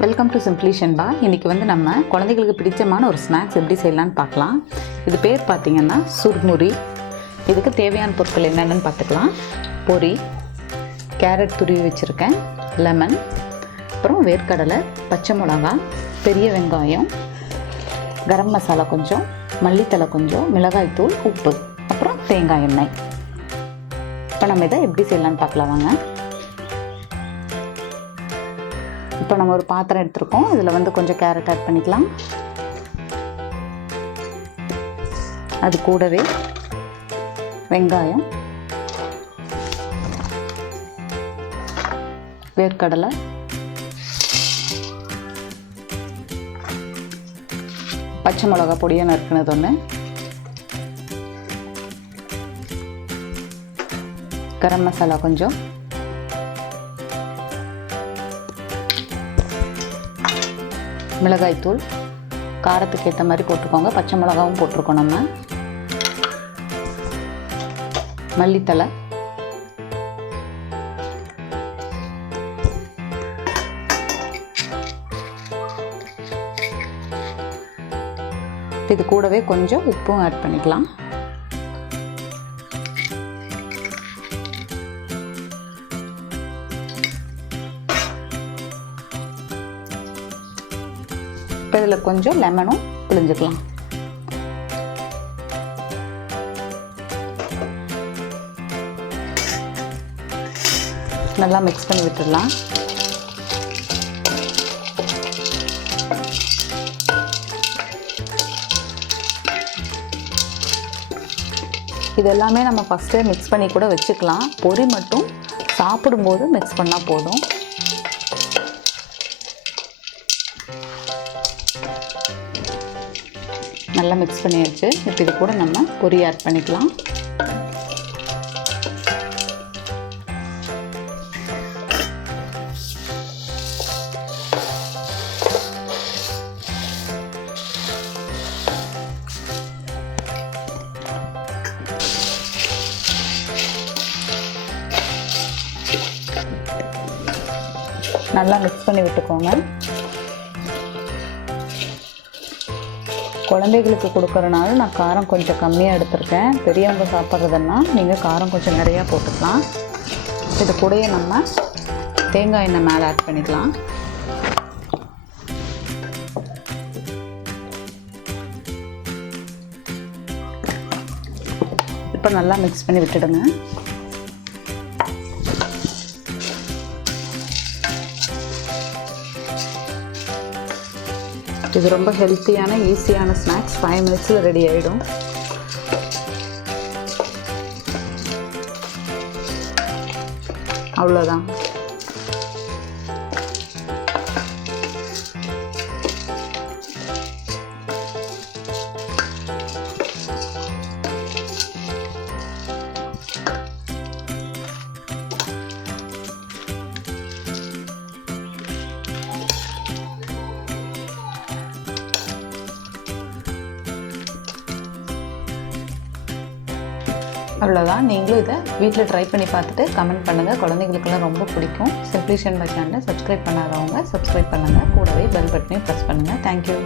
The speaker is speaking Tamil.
வெல்கம் டு சிம்ப்ளிஷன் பா. இன்றைக்கி நம்ம குழந்தைகளுக்கு பிடிச்சமான ஒரு ஸ்நாக்ஸ் எப்படி செய்யலான்னு பார்க்கலாம். இது பேர் பார்த்திங்கன்னா சுர்முரி. இதுக்கு தேவையான பொருட்கள் என்னென்னு பார்த்துக்கலாம். பொரி, கேரட் துருவி வச்சுருக்கேன், லெமன், அப்புறம் வேர்க்கடலை, பச்சை மிளகா, பெரிய வெங்காயம், கரம் மசாலா கொஞ்சம், மல்லித்தலை கொஞ்சம், மிளகாய்த்தூள், உப்பு, அப்புறம் தேங்காய் எண்ணெய். இப்போ நம்ம இதை எப்படி செய்யலான்னு பார்க்கலாம் வாங்க. இப்போ நம்ம ஒரு பாத்திரம் எடுத்துருக்கோம். இதில் கொஞ்சம் கேரட் ஆட் பண்ணிக்கலாம். அது கூடவே வெங்காயம், வேர்க்கடலை, பச்சை மிளகா பொடியாக நறுக்குனது ஒன்று, கரம் மசாலா கொஞ்சம், மிளகாய்த்தூள் காரத்துக்கு ஏற்ற மாதிரி போட்டுக்கோங்க. பச்சை மிளகாவும் போட்டிருக்கோம் நம்ம, மல்லித்தலை, இது கூடவே கொஞ்சம் உப்பும் ஆட் பண்ணிக்கலாம். இப்போ இதில் கொஞ்சம் லெமனும் பிழிஞ்சுக்கலாம். நல்லா மிக்ஸ் பண்ணி விட்டுடலாம். இது எல்லாமே நம்ம ஃபஸ்ட்டே மிக்ஸ் பண்ணி கூட வச்சுக்கலாம். பொரி மட்டும் சாப்பிடும்போது மிக்ஸ் பண்ணால் போதும். நல்லா மிக்ஸ் பண்ணியாச்சு. இப்போ இது கூட நம்ம பொரி ஆட் பண்ணிக்கலாம். நல்லா மிக்ஸ் பண்ணி விட்டுக்கோங்க. குழந்தைகளுக்கு கொடுக்குறனால நான் காரம் கொஞ்சம் கம்மியாக எடுத்திருக்கேன். பெரியவங்க சாப்பிட்றதுன்னா நீங்கள் காரம் கொஞ்சம் நிறையா போட்டுக்கலாம். இது கூடயே நம்ம தேங்காய் எண்ணெய் மேலே ஆட் பண்ணிக்கலாம். இப்போ நல்லா மிக்ஸ் பண்ணி விட்டுடுங்க. இது ரொம்ப ஹெல்த்தியான ஈஸியான ஸ்நாக்ஸ். 5 மினிட்ஸில் ரெடி ஆகிடும். அவ்வளோதான். அவ்வளோதான். நீங்களும் இதை வீட்டில் ட்ரை பண்ணி பார்த்துட்டு கமெண்ட் பண்ணுங்கள். குழந்தைங்களுக்குலாம் ரொம்ப பிடிக்கும். சிம்ப்ளிஷன் பை சேனலை சப்ஸ்கிரைப் பண்ணாதவங்க சப்ஸ்கிரைப் பண்ணுங்கள். கூடவே பெல் பட்டனையும் ப்ரெஸ் பண்ணுங்கள். தேங்க்யூ.